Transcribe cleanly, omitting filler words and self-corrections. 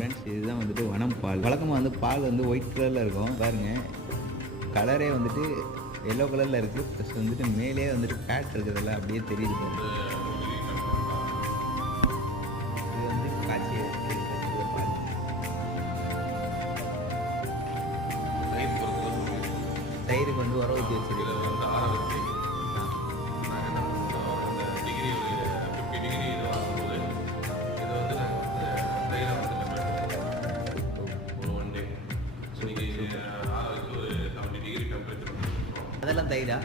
Friends, இதுதான் வந்துட்டு வனம் பால். வழக்கமாக வந்து பால் வந்து ஒயிட் கலரில் இருக்கும். பாருங்கள், கலரே வந்துட்டு எல்லோ கலரில் இருக்குது. ப்ளஸ் வந்துட்டு மேலே வந்துட்டு ஃபேட் இருக்கிறதெல்லாம் அப்படியே தெரியுது. இது வந்து காய்ச்சி எடுத்து பால். தயிருக்கு வந்து உர ஊற்றி வச்சிருக்கோம். அதெல்லாம் தயிரா?